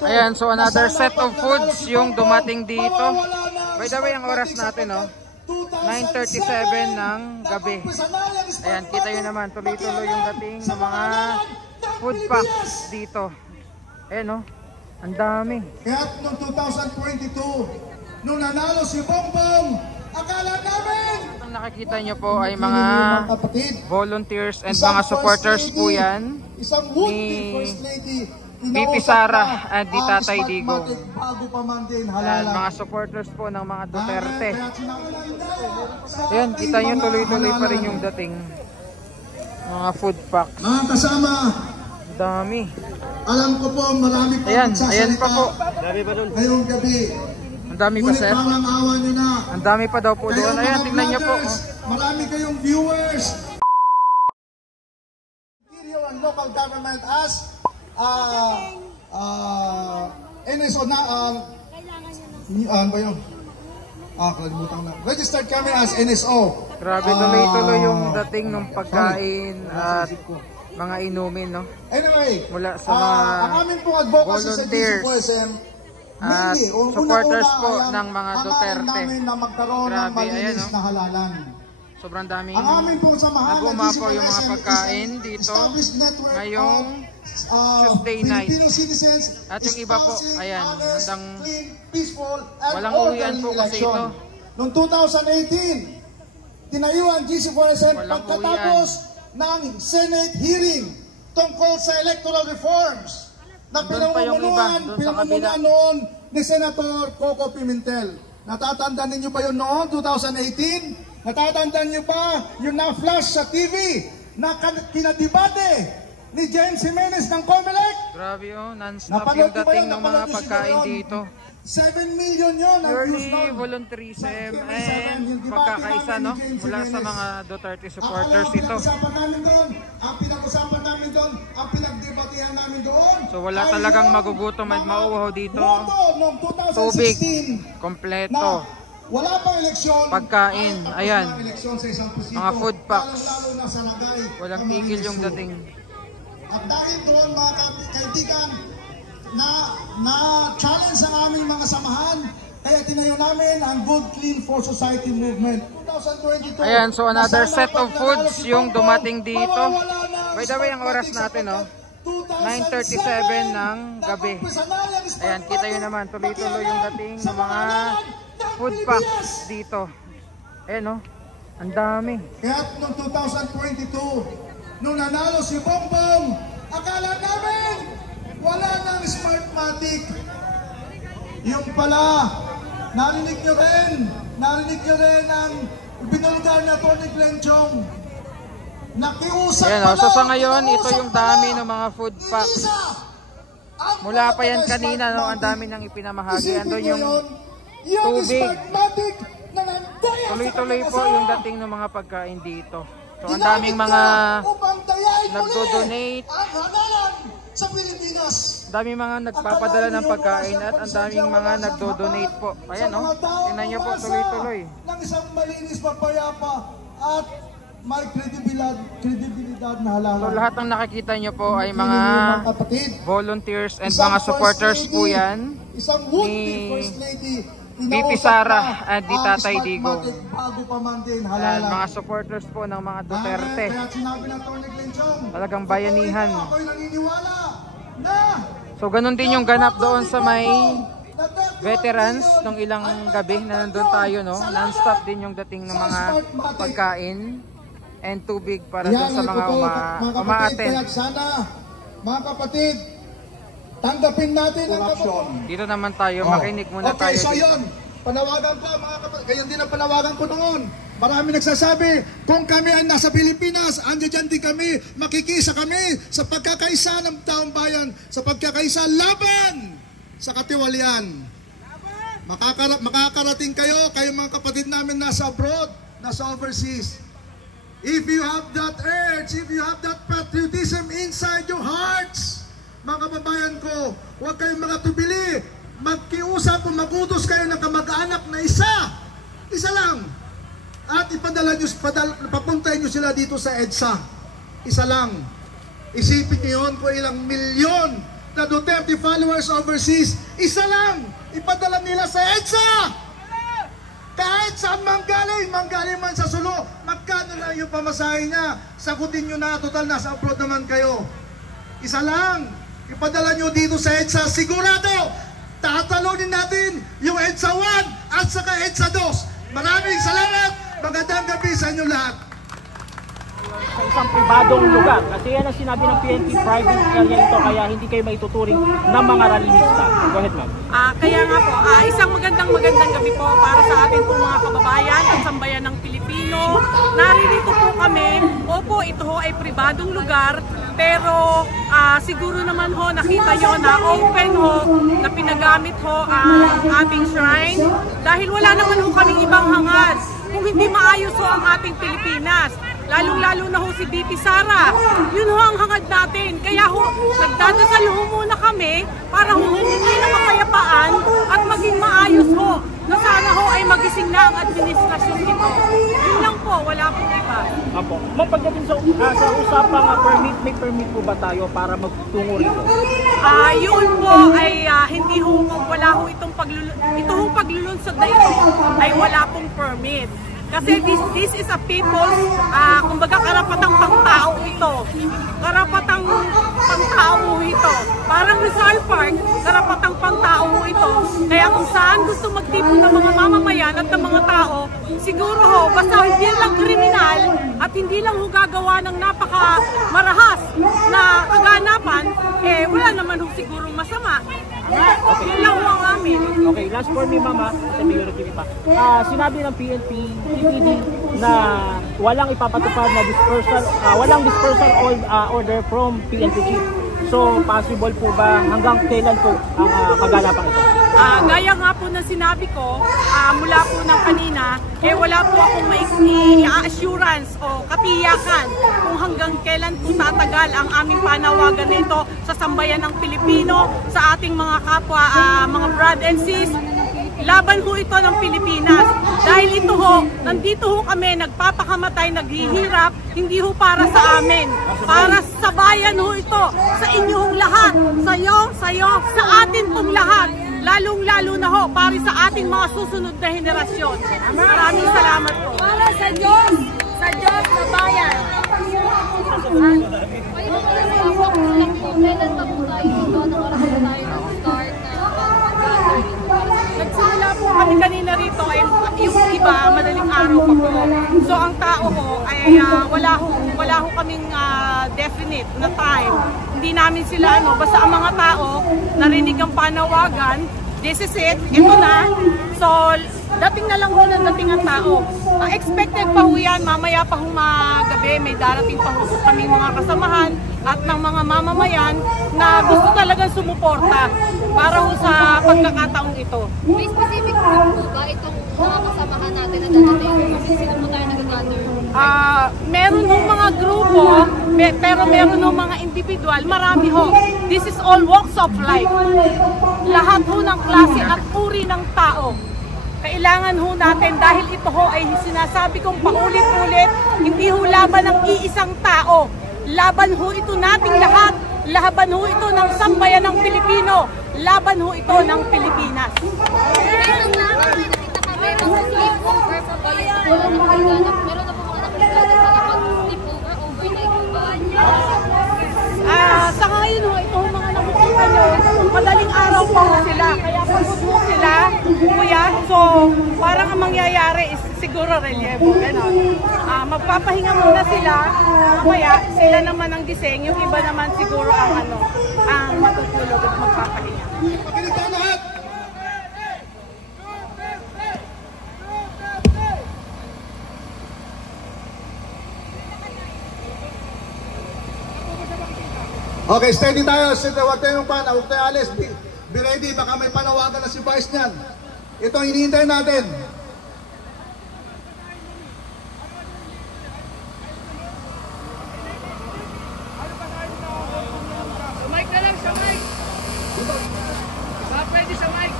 Ayan, so another set of foods yung dumating dito. By the way, ang oras natin, 9:37 ng gabi. Ayan, kita nyo naman, tuloy-tuloy yung dating ng mga food packs dito. Ayan, ang dami. Kaya noong 2022, nung nanalo si Bongbong, akala namin! Ang nakikita nyo po ay mga volunteers and mga supporters po yan ni VP Sara at di Tatay Digong. Mga supporters po ng mga Duterte. Ayan, kita nyo tuloy-tuloy pa rin yung dating mga food packs. Mga kasama, dami. alam ko po marami pa ayan pa po. Ngayong gabi. Ang dami pa, sir. Ang dami pa daw po doon. Ayan, tingnan nyo po. Marami kayong viewers. And local government as NSO na ano ba yun? Kalimutan na. Registered kami as NSO. Grabe, tuloy-tuloy yung dating ng pagkain at mga inumin, Anyway, mula sa mga ang amin pong advocacy sa volunteers at supporters po ng mga Duterte. Grabe, ayan, na halalan. Sobrang daming Ang amin pong samahan nag-umapaw yung mga pagkain dito ngayong Tuesday night. At yung iba po, ayan, handang walang uwian po kasi ito. Noong 2018, tinayuan GC4SM pagkatapos ng Senate hearing tungkol sa electoral reforms na pinamumunuan noon ni Senator Coco Pimentel. Natatandaan ninyo pa yun noon, 2018? Natatandaan nyo ba yung na-flash sa TV na kinadibate ni James Jimenez ng Comelec? Grabe, non-stop yung dating ng mga pagkain dito. 7 million yun ang views Purely volunteerism and pagkakaisa, mula sa mga Duterte supporters ito. Ang pinag-usapan namin doon, ang pinagdebatehan namin doon. So wala talagang magugutom at mauuhaw dito. Tubig, kompleto. Wala pang eleksyon. Pagkain, ayan. Mga food packs. Walang tigil yung dating. At dahil doon, mga kaibigan, na challenge ang aming mga samahan, kaya tinayo namin ang Good Clean for Society movement. 2022. Ayan, so another set of foods yung dumating dito. By the way, ang oras natin, 9:37 ng gabi. Ayan, kita nyo naman, tuloy-tuloy yung dating ng mga food packs dito. Ayan, ang dami. Kaya noong 2022, nung nanalo si Bongbong, akala namin wala nang Smartmatic. Yung pala, narinig nyo rin ang binulgar na Tony Glenchong. Nakiusap ayan, so sa ngayon, ito yung dami ng mga food packs. Mula pa yan kanina, ang dami nang ipinamahagi. Andun yung tubig. Tuloy-tuloy po yung dating ng mga pagkain dito. So ang daming mga nagdo-donate. Sa Pilipinas. Daming mga nagpapadala ng pagkain at ang daming mga nagdo-donate po. Ayan, tingnan nyo po, tuloy-tuloy. Ng isang malinis, mapayapa at may kredibilidad na halalan. So lahat ng nakikita nyo po ay mga volunteers and mga supporters po yan ni VP Sara at di Tatay Digong. Ayan, mga supporters po ng mga Duterte. Talagang bayanihan. So ganun din yung ganap doon sa may veterans nung ilang gabi na nandun tayo, non-stop din yung dating ng mga pagkain and tubig para doon sa mga uma-attend. Sana, mga kapatid, tanggapin natin ang korupsyon. Dito naman tayo, makinig muna tayo. Okay, so yun, panawagan ko mga kapatid, ganyan din ang panawagan ko noon. Marami nagsasabi, kung kami ay nasa Pilipinas, andyan din kami, makikisa kami sa pagkakaisa ng taong bayan, sa pagkakaisa laban sa katiwalian. Makakarating kayo mga kapatid namin nasa abroad, nasa overseas. If you have that urge, if you have that patriotism inside your hearts, mga kababayan ko, huwag kayong makatubili. Magkiusap o magutos kayo ng kamag-anak na isa lang. At papuntahin nyo sila dito sa EDSA. Isa lang. Isipin nyo yun kung ilang milyon na Duterte followers overseas, isa lang, ipadala nila sa EDSA. Kahit saan manggaling man sa Sulu, magkano lang yung pamasahe niya, sagutin nyo na, total nasa abroad naman kayo. Isa lang, ipadala nyo dito sa EDSA, sigurado, tatalunin natin yung EDSA 1 at saka EDSA 2. Maraming salamat, magandang gabi sa inyo lahat. Sa isang pribadong lugar. Kasi yan ang sinabi ng PNP, private area ito, kaya hindi kayo maituturing ng mga rallyista. Go ahead, ma'am. Kaya nga po, isang magandang gabi po para sa ating pong mga kababayan at sambayan ng Pilipino. Naririto po kami. Opo, ito ho ay pribadong lugar, pero siguro naman ho nakita nyo na open ho, na pinagamit ho ang ating shrine. Dahil wala naman ho kaming ibang hangad kung hindi maayos ho ang ating Pilipinas. Lalong-lalo na ho si BP Sara. Yun ho ang hangad natin. Kaya ho, nagdadasal ho muna kami para ho hindi na mapayapaan at maging maayos ho. Na sana ho ay magising na ang administrasyon nito. Yun lang po, wala pong iba. Apo. Ma'am, pagdating sa usapang permit, may permit po ba tayo para magtungo rito? Yun po ay hindi ho, wala ho itong paglulunsad na ito ay wala pong permit. Kasi this is a people's, kumbaga karapatang pangtao ito. Karapatang pangtao ito. Parang Rizal Park, karapatang pangtao ito. Kaya kung saan gusto magtipon ng mga mamamayan at ng mga tao, siguro ho, basta hindi lang kriminal at hindi lang ho gagawa ng napaka marahas na kaganapan, wala naman ho sigurong masama. Okay. Yun lang ho ang amin. Okay, last for me, mama. Sinabi ng PNP, TPD na walang ipapatupad na dispersal, walang dispersal order from PNP chief. So, possible po ba hanggang kailan po ang kaganapan ito? Gaya nga po na sinabi ko, mula po ng kanina, wala po akong assurance o katiyakan kung hanggang kailan po tatagal ang aming panawagan nito sa sambayan ng Pilipino, sa ating mga kapwa, mga brad and sis. Laban ho ito ng Pilipinas. Dahil ito ho, nandito ho kami, nagpapakamatay, naghihirap, hindi ho para sa amin. Para sa bayan ho ito, sa inyong lahat, sayo, sa atin pong lahat. Lalong-lalo na ho, para sa ating mga susunod na henerasyon. Maraming salamat po. Para sa Diyos, sa bayan. Kailan pa po tayo dito? Anong oras po tayo mag-start na nagsimula po kami kanina rito, yung iba, madaling araw pa po. So ang tao ko ay wala ho kaming definite na time. Hindi namin sila basta ang mga tao narinig ang panawagan, this is it, ito na. So dating na lang ho ng dating ang tao. Expected pa ho yan, mamaya pa ho magabi, may darating pa ho kaming mga kasamahan at ng mga mamamayan na gusto talagang sumuporta para ho sa pagkakataong ito. may specific group po ba itong mga kasamahan natin na dadating? Kasi sino po tayo nag-gather? Meron ng mga grupo, pero meron ng mga individual, marami ho. This is all walks of life. Lahat ho ng klase at uri ng tao. Kailangan ho natin dahil ito ho ay sinasabi kong paulit-ulit, hindi ho laban ng iisang tao. Laban ho ito nating lahat. Laban ho ito ng sambayan ng Pilipino. Laban ho ito ng Pilipinas. Meron na nakita kami ng sleepover po ba yung nakaganap? Meron na po mga nakaganap na nakapag-sleepover overnight po ba? Sa ngayon ho, ito mga nakikita nyo, madaling araw pa ho sila. Kaya pagod ho sila, kuya. So, parang ang mangyayari is siguro relievo. Ganon. Magpapahinga muna sila. Kaya sila naman ang gising. Yung iba naman siguro ang matutulog at magpapahinga. Makinig tayo lahat! Okay, steady tayo. Huwag tayong pana, huwag tayo alis. Be ready, baka may panawagan na si Vice niyan. Ito ang hinihintay natin. Mic na lang sa mic. Pwede sa mic.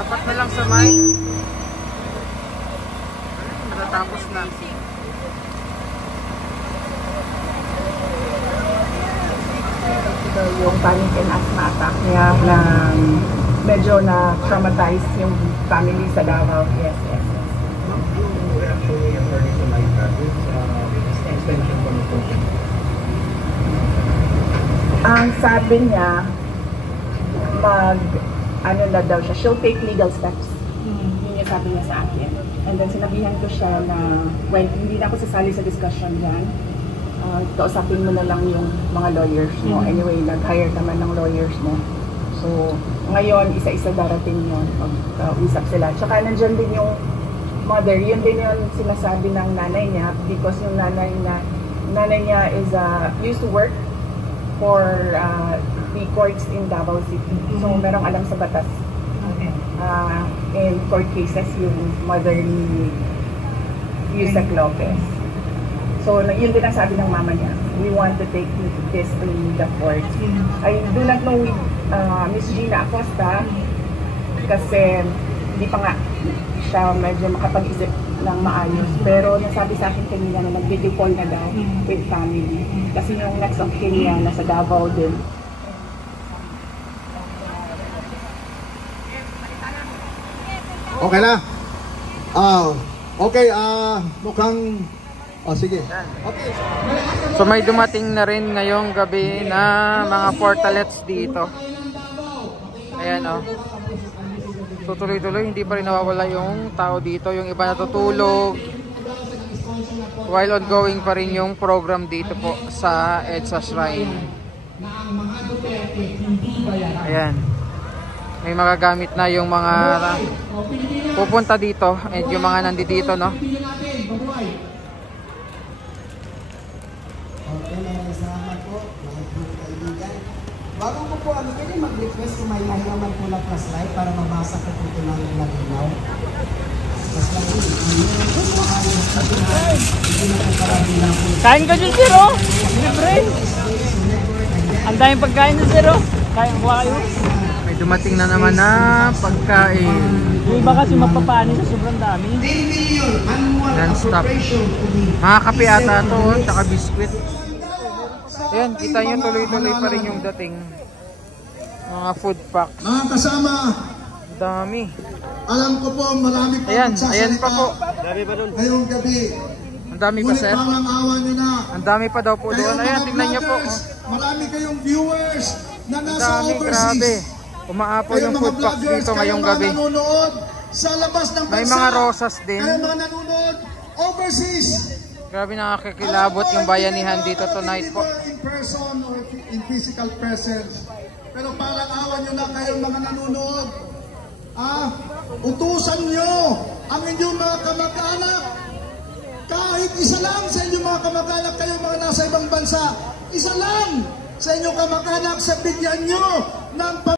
Tapat na lang sa mic. Matatapos na. Yung panic and asthma attack niya na medyo na-traumatize yung family sa Davao. Yes, yes. Ang sabi niya, ano na daw siya, she'll take legal steps. Yun yung sabi niya sa akin. And then sinabihan ko siya na, when hindi na ako sasali sa discussion yan, kausapin mo na lang yung mga lawyers mo. Anyway, nag-hire naman ng lawyers mo. So, ngayon, isa-isa darating yun, mag-usap sila. Tsaka nandyan din yung mother, yun din yung sinasabi ng nanay niya because yung nanay niya is used to work for the courts in Davao City. So, merong alam sa batas. In court cases, yung mother ni Yusek Lopez. So, yun din ang sabi ng mama niya. We want to take this to the court. I do not know Miss Gina Acosta kasi hindi pa nga siya medyo makapag-isip ng maayos. Pero nasabi sa akin kanina na mag-video call na daw with family. Kasi yung next of kin niya nasa Davao din. Okay na? Okay, mukhang... sige. Okay. So may dumating na rin ngayong gabi na mga portalets dito. Ayan o. So tuloy-tuloy, hindi pa rin nawawala yung tao dito. Yung iba natutulog. While ongoing pa rin yung program dito po sa EDSA Shrine. Ayan. May magagamit na yung mga pupunta dito at yung mga nandito, no? Salamat po, mga kaibigan. Bago ko po pwede mag-request kung may naman po na flashlight para mabasa ko po ito ng malinaw. Kain ka dyan, sir, oh! Libre! Ang daming pagkain dyan, sir, oh! Kain ko kayo. May dumating na naman na pagkain. Yung iba kasi mapapaani sa sobrang dami. Non-stop. Mga kape ata ito, oh, tsaka biskwit. Ayan, kita nyo tuloy-tuloy pa rin yung dating. Mga food pack. Mga kasama, Dami. alam ko po marami pa Ayan pa po. ngayong gabi. Ang dami pa, sir. Parang awa nyo na. Ang dami pa daw po doon. Ayan, tignan nyo po. Marami kayong viewers na Ang nasa dami, overseas. grabe. Umaapo yung food pack dito ngayong gabi. Nanonood sa labas ng bansa. May mga rosas din. Kayo mga nanonood overseas. Grabe, nakakikilabot yung bayanihan dito tonight po. In person or in physical presence. Pero parang awa nyo na kayong mga nanonood. Utusan nyo ang inyong mga kamag-anak. Kahit isa lang sa inyong mga kamag-anak, kayo mga nasa ibang bansa, isa lang sa inyong kamag-anak, sa bigyan nyo ng